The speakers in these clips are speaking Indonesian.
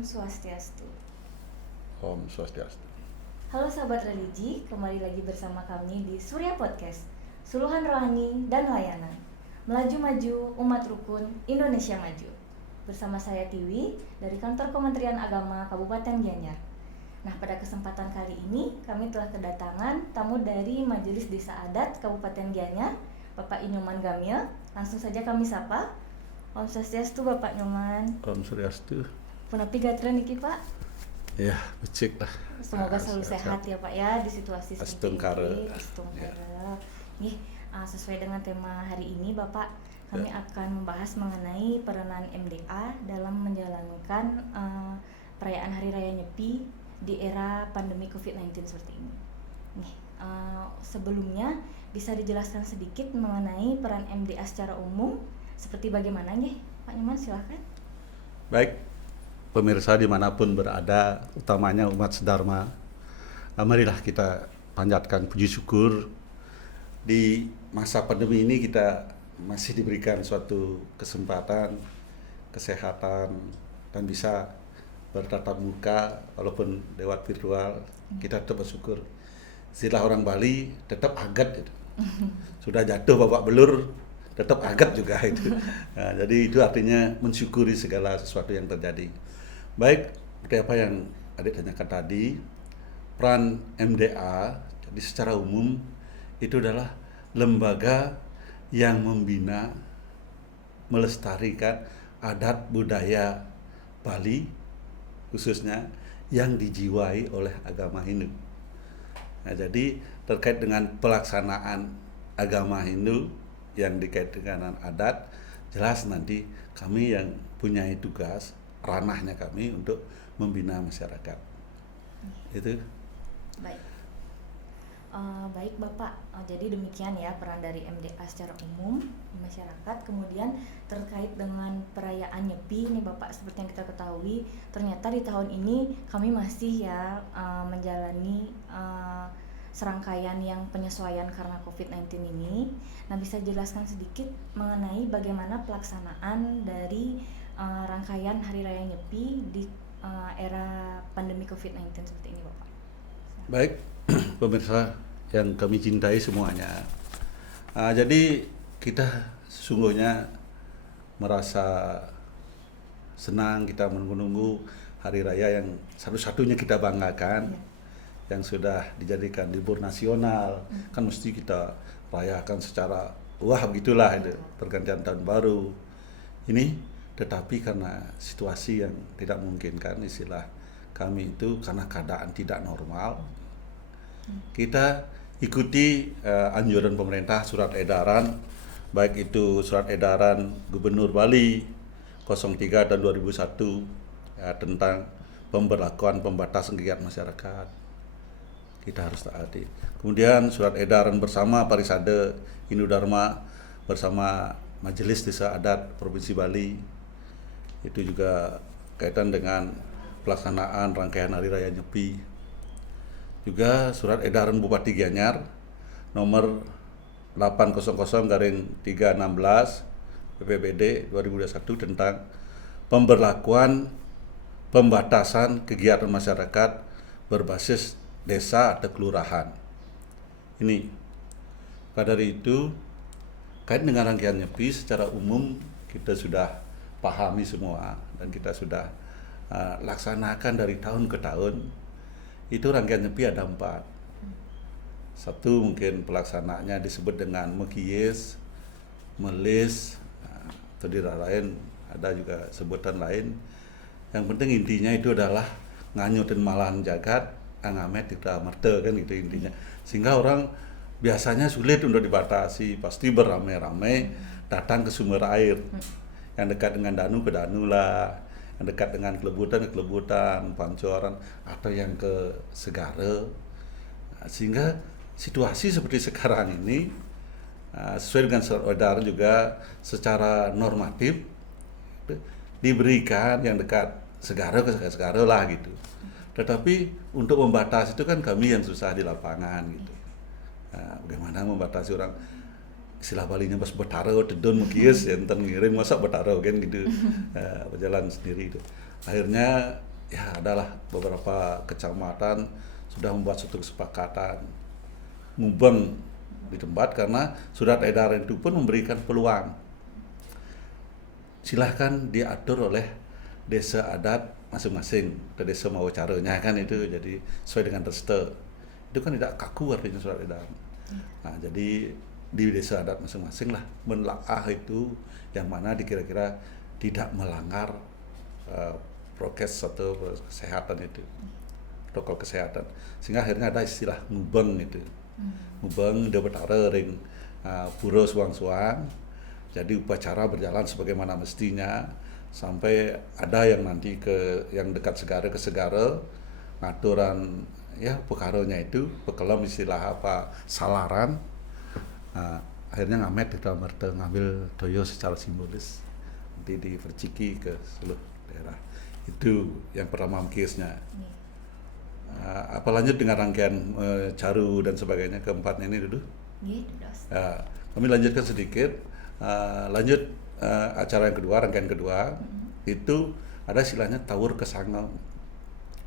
Om Swastiastu. Om Swastiastu. Halo sahabat religi, kembali lagi bersama kami di Surya Podcast, Suluhan Rohani dan Layanan. Melaju maju, umat rukun, Indonesia maju. Bersama saya Tiwi dari Kantor Kementerian Agama Kabupaten Gianyar. Nah, pada kesempatan kali ini kami telah kedatangan tamu dari Majelis Desa Adat Kabupaten Gianyar, Bapak Inyoman Gamil. Langsung saja kami sapa. Om Swastiastu Bapak Nyoman. Om Swastiastu. Punapi gatra niki Pak. Ya, becik lah. Semoga selalu sehat ya Pak ya di situasi seperti ini. Ya. Nih, sesuai dengan tema hari ini Bapak, kami akan membahas mengenai peranan MDA dalam menjalankan perayaan Hari Raya Nyepi di era pandemi COVID-19 seperti ini. Nih, sebelumnya bisa dijelaskan sedikit mengenai peran MDA secara umum seperti bagaimana nih Pak Nyoman, silahkan. Baik, pemirsa dimanapun berada, utamanya umat sedharma, marilah kita panjatkan puji syukur. Di masa pandemi ini kita masih diberikan suatu kesempatan, kesehatan, dan bisa bertatap muka walaupun lewat virtual. Kita tetap bersyukur. Istilah orang Bali tetap agat gitu. Sudah jatuh babak belur, tetap agat juga itu. Nah, jadi itu artinya mensyukuri segala sesuatu yang terjadi. Baik, seperti apa yang adik tanyakan tadi, peran MDA jadi secara umum itu adalah lembaga yang membina, melestarikan adat budaya Bali khususnya yang dijiwai oleh agama Hindu. Nah, jadi terkait dengan pelaksanaan agama Hindu yang dikaitkan dengan adat, jelas nanti kami yang punya tugas, ranahnya kami untuk membina masyarakat. Itu. Baik. Baik Bapak, jadi demikian ya peran dari MDA secara umum di masyarakat. Kemudian terkait dengan perayaan Nyepi nih Bapak, seperti yang kita ketahui ternyata di tahun ini kami masih ya menjalani serangkaian yang penyesuaian karena COVID-19 ini. Nah, bisa jelaskan sedikit mengenai bagaimana pelaksanaan dari rangkaian Hari Raya Nyepi di era pandemi COVID-19 seperti ini Bapak. Baik, pemirsa yang kami cintai semuanya. Jadi kita sesungguhnya merasa senang, kita menunggu hari raya yang satu-satunya kita banggakan, yang sudah dijadikan libur nasional. Kan mesti kita rayakan secara wah begitulah itu, pergantian tahun baru. Ini tetapi karena situasi yang tidak memungkinkan, istilah kami itu karena keadaan tidak normal, kita ikuti anjuran pemerintah, surat edaran, baik itu surat edaran Gubernur Bali 03 dan 2001 ya, tentang pemberlakuan pembatasan kegiatan masyarakat. Kita harus taati. Kemudian surat edaran bersama Parisade Hindu Dharma bersama Majelis Desa Adat Provinsi Bali, itu juga kaitan dengan pelaksanaan rangkaian Hari Raya Nyepi. Juga surat edaran Bupati Gianyar nomor 800/316 BPBD 2021 tentang pemberlakuan pembatasan kegiatan masyarakat berbasis desa atau kelurahan. Ini. Maka dari itu, kait dengan rangkaian Nyepi secara umum kita sudah pahami semua dan kita sudah laksanakan dari tahun ke tahun. Itu rangkaian Nyepi ada 4. Satu mungkin pelaksanaannya disebut dengan Mekiyes, Melis, atau di lain ada juga sebutan lain. Yang penting intinya itu adalah nganyutin malahan jagat, angamet tidak merte kan itu intinya. Sehingga orang biasanya sulit untuk dibatasi, pasti beramai-ramai datang ke sumber air. Yang dekat dengan danu ke danu lah, yang dekat dengan kelebutan ke kelebutan, pancoran, atau yang ke segara. Sehingga situasi seperti sekarang ini sesuai dengan surat edaran juga secara normatif diberikan yang dekat segara ke segara lah gitu. Tetapi untuk membatasi itu kan kami yang susah di lapangan gitu. Bagaimana membatasi orang, istilah Balinya pas betaro tedon mukis enten ngiring masa betaro kan gitu. Berjalan sendiri itu. Akhirnya ya adalah beberapa kecamatan sudah membuat suatu kesepakatan mubeng di tempat, karena surat edaran itu pun memberikan peluang silahkan diatur oleh desa adat masing-masing, ke desa mau caranya kan itu, jadi sesuai dengan reste itu kan tidak kaku artinya surat edaran. Nah, jadi di desa adat masing-masing lah menelaah itu yang mana dikira-kira tidak melanggar prokes atau kesehatan itu, protokol kesehatan, sehingga akhirnya ada istilah ngubeng itu. Ngubeng dia betara ring pura suang-suang, jadi upacara berjalan sebagaimana mestinya sampai ada yang nanti ke yang dekat segara ke segara ngaturan ya pekaronya itu pekelam istilah apa salaran. Akhirnya ngamet kita ngambil toyo secara simbolis nanti diperciki ke seluruh daerah. Itu yang pertama mkisnya. Apa lanjut dengan rangkaian caru dan sebagainya keempatnya ini dulu? Kami lanjutkan sedikit. Lanjut acara yang kedua, rangkaian kedua itu ada istilahnya tawur kesangau.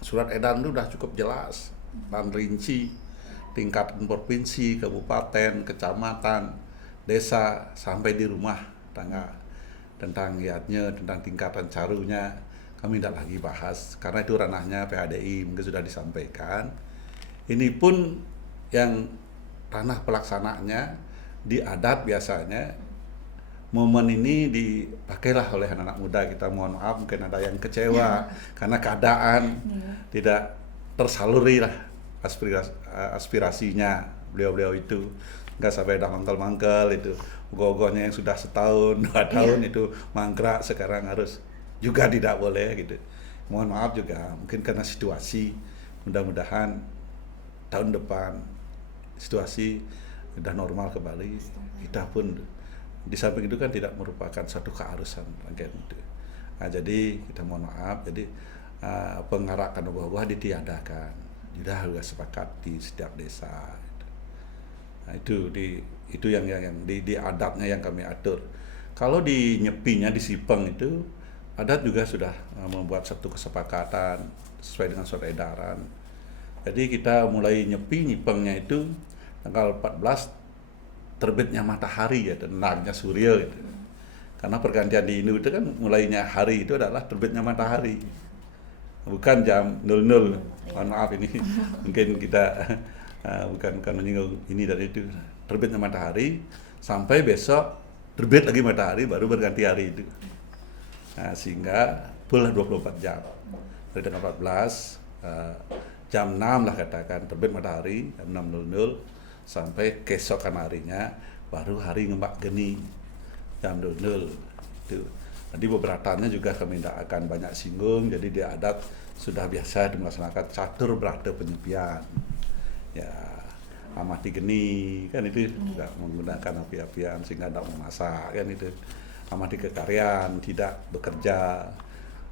Surat edaran itu udah cukup jelas dan rinci tingkatan provinsi, kabupaten, kecamatan, desa sampai di rumah tangga tentang niatnya, tentang tingkatan carunya kami tidak lagi bahas karena itu ranahnya PHDI mungkin sudah disampaikan. Ini pun yang ranah pelaksanaannya di adat biasanya momen ini dipakailah oleh anak-anak muda. Kita mohon maaf mungkin ada yang kecewa karena keadaan tidak tersaluri lah aspirasinya beliau-beliau itu, nggak sampai dah mangkel-mangkel itu gogonya yang sudah setahun 2 tahun itu mangkrak sekarang harus juga tidak boleh gitu. Mohon maaf juga mungkin karena situasi, mudah-mudahan tahun depan situasi sudah normal kembali. Kita pun di samping itu kan tidak merupakan suatu keharusan rangkaian itu. Nah, jadi kita mohon maaf, jadi pengarakan ubah-ubah ditiadakan. Sudah sepakat di setiap desa. Nah, itu yang di adatnya yang kami atur. Kalau di nyepinya di Sipeng itu adat juga sudah membuat satu kesepakatan sesuai dengan surat edaran. Jadi kita mulai nyipengnya itu tanggal 14 terbitnya matahari ya dan naiknya surya gitu. Karena pergantian di Hindu itu kan mulainya hari itu adalah terbitnya matahari. Bukan jam 00. Mohon maaf ini mungkin kita bukan menyinggung ini dan itu. Terbitnya matahari sampai besok terbit lagi matahari baru berganti hari itu. Nah, sehingga full 24 jam. Dari tanggal 14 jam 6 lah katakan terbit matahari jam 6.00 sampai keesokan harinya baru hari ngembak geni jam 00 itu. Jadi beberataannya juga kami tidak akan banyak singgung. Jadi di adat sudah biasa dilaksanakan catur berada penyepian. Ya, amati geni kan itu tidak menggunakan api-apian sehingga tidak memasak kan itu. Amati kekaryaan, tidak bekerja.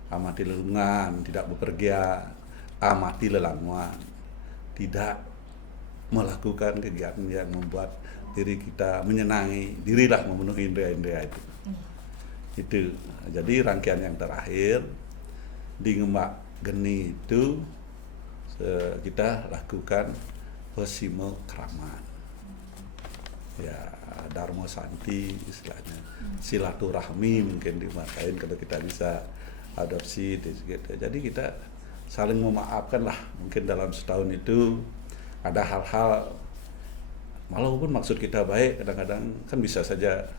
Amati lelungan, tidak bepergian. Amati lelanguan, tidak melakukan kegiatan yang membuat diri kita menyenangi dirilah, memenuhi indera-indera itu. Itu jadi rangkaian yang terakhir di ngembak geni itu kita lakukan pesimo kraman ya, Darmo Santi istilahnya, silaturahmi mungkin dimaksain kalau kita bisa adopsi gitu. Jadi kita saling memaafkan lah, mungkin dalam setahun itu ada hal-hal walaupun maksud kita baik kadang-kadang kan bisa saja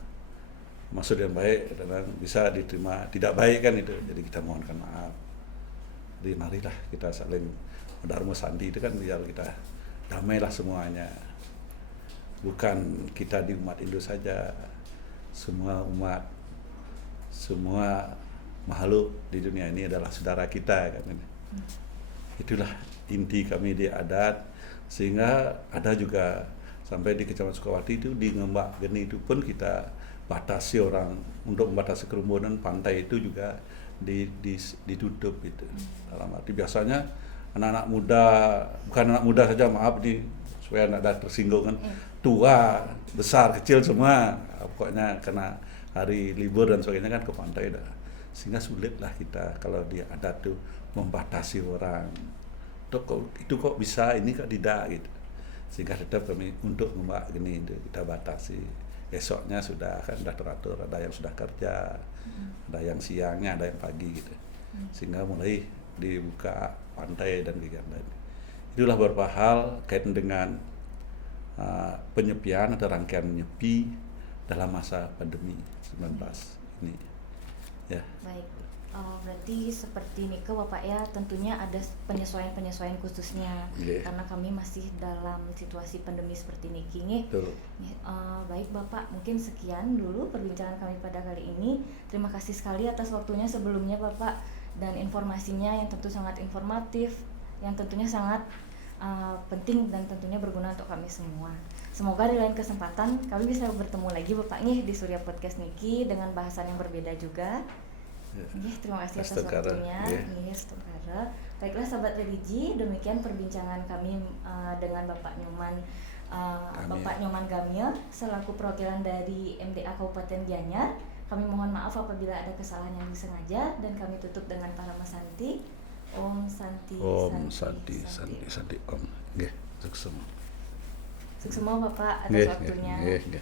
maksud yang baik kadang bisa diterima tidak baik kan itu. Jadi kita mohonkan maaf. Jadi marilah kita saling Dharma Santi itu kan biar kita damailah semuanya. Bukan kita di umat Hindu saja, semua umat, semua makhluk di dunia ini adalah saudara kita kan. Itulah inti kami di adat, sehingga ada juga sampai di Kecamatan Sukawati itu di ngembak geni itu pun kita batasi orang untuk membatasi kerumunan. Pantai itu juga ditutup itu. Dalam arti biasanya anak-anak muda, bukan anak muda saja, maaf nih supaya tidak ada tersinggung kan, tua, besar, kecil semua, pokoknya karena hari libur dan sebagainya kan ke pantai dah. sehingga sulitlah kita kalau dia ada tuh membatasi orang. Itu kok bisa, ini kok tidak gitu. Sehingga tetap kami untuk membuat gini itu kita batasi. Esoknya sudah kan sudah teratur, ada yang sudah kerja, ada yang siangnya, ada yang pagi gitu. Sehingga mulai dibuka pantai dan kegiatan. Itulah beberapa hal kaitan dengan penyepian atau rangkaian menyepi dalam masa pandemi 19 ini. Ya. Baik, berarti seperti Nike Bapak ya, tentunya ada penyesuaian-penyesuaian khususnya karena kami masih dalam situasi pandemi seperti Niki nih. Baik Bapak, mungkin sekian dulu perbincangan kami pada kali ini. Terima kasih sekali atas waktunya sebelumnya Bapak dan informasinya yang tentu sangat informatif, yang tentunya sangat penting dan tentunya berguna untuk kami semua. Semoga di lain kesempatan kami bisa bertemu lagi Bapak nih di Surya Podcast Niki dengan bahasan yang berbeda juga. Terima kasih atas waktunya. Baiklah sahabat religi, demikian perbincangan kami dengan Bapak Nyoman Bapak Nyoman Gamil selaku perwakilan dari MDA Kabupaten Gianyar. Kami mohon maaf apabila ada kesalahan yang disengaja dan kami tutup dengan Parama Santi. Om Santi. Om Santi. Om. Nggih, sukses. Sukses semua Bapak atas waktunya. Nggih.